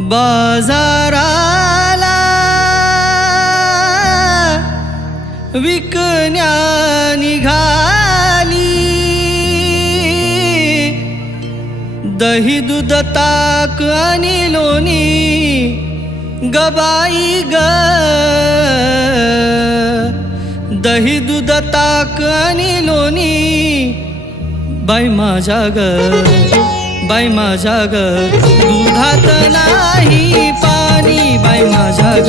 बाजाराला विकण्या निघाली, दही दूध ताक आणि लोणी गबाई ग, दही दूध ताक आणि लोणी बाई माझ्या ग, बाई माझ्या ग, दुधात नाही पाणी बाई माझ्या ग,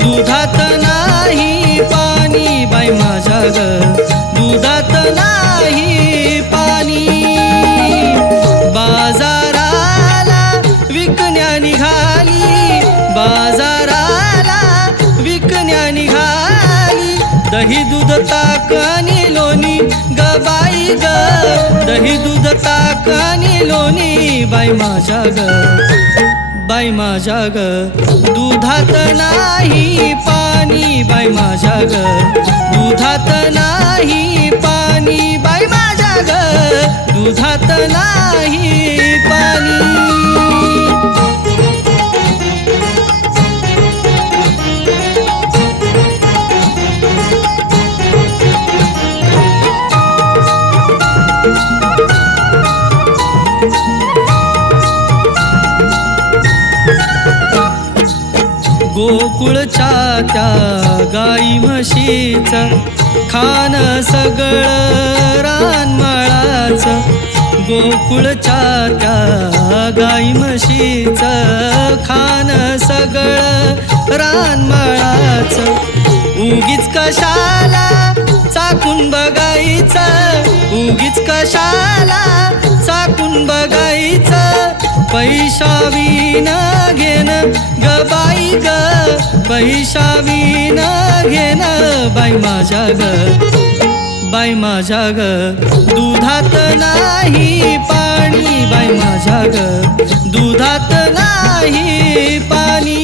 दुधात नाही पाणी बाई माझ्या ग, दुधात नाही पाणी. बाजाराला विकण्या निघाली, बाजाराला विकण्या निघाली, दही दूध ताक आणि लोणी गबाई ग, दही दूध ताक आणि लोणी बाई माझ्या ग, बाई माझ्या ग, दुधात नाही पाणी बाई माझ्या ग, दुधात नाही पाणी बाई माझ्या ग, दुधात नाही पाणी. गोकुळच्या त्या गाई म्हशीचं खान सगळं रानमाळाचं, गोकुळच्या त्या गाई म्हशीचं खान सगळं रानमाळाचं, उगीच कशाला चाकून बघायचं, उगीच कशाला चाकून बघायचं, पैशावीन घेणं गबाई ग, पैशावीन घेणं बाई माझ्या ग, बाई माझ्या ग, दुधात नाही पाणी बाई माझ्या ग, दुधात नाही पाणी.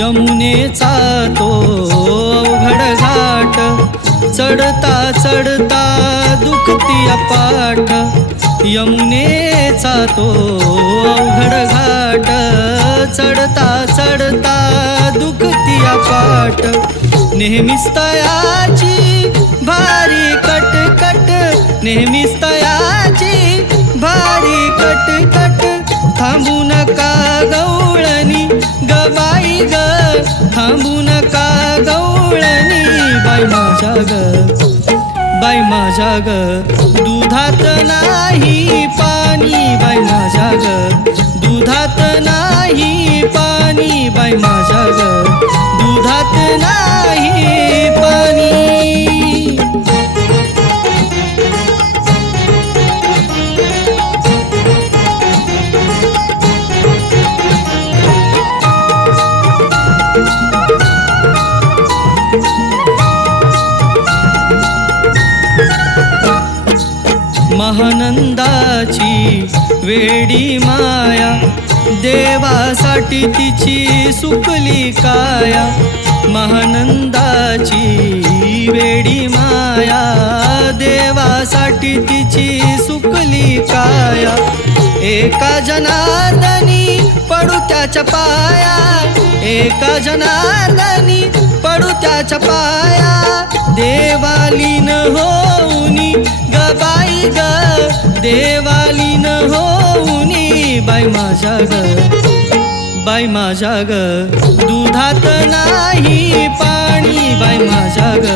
यमुनेचा तो अवघड घाट, चढता चढता दुखती अपाट, यमुनेचा तो अवघड घाट, चढता चढता दुखती अपाट, नेहमीच तयाची भारी कटकट, नेहमीच तयाची भारी कटकट, थांबू नका गवळणी गबाई ग, थांबू नका गवळणी बाई माझ्या ग, बाई माझ्या ग, दुधात नाही पाणी बाई माझ्या ग, दुधात नाही पाणी बाई माझ्या ग, दुधात नाही पाणी. महानंदाची वेडी माया, देवासाठी तिची सुकली काया, महानंदाची वेडी माया, देवासाठी तिची सुकली काया, एका जनार्दनी पडू त्याच्या पाया, एका जनार्दनी पडू त्याच्या पाया, देवालीन होऊनी गबाई ग, देवालीन होऊनी बाई माझ्या ग, बाई माझ्या ग, दुधात नाही पाणी बाई माझ्या ग,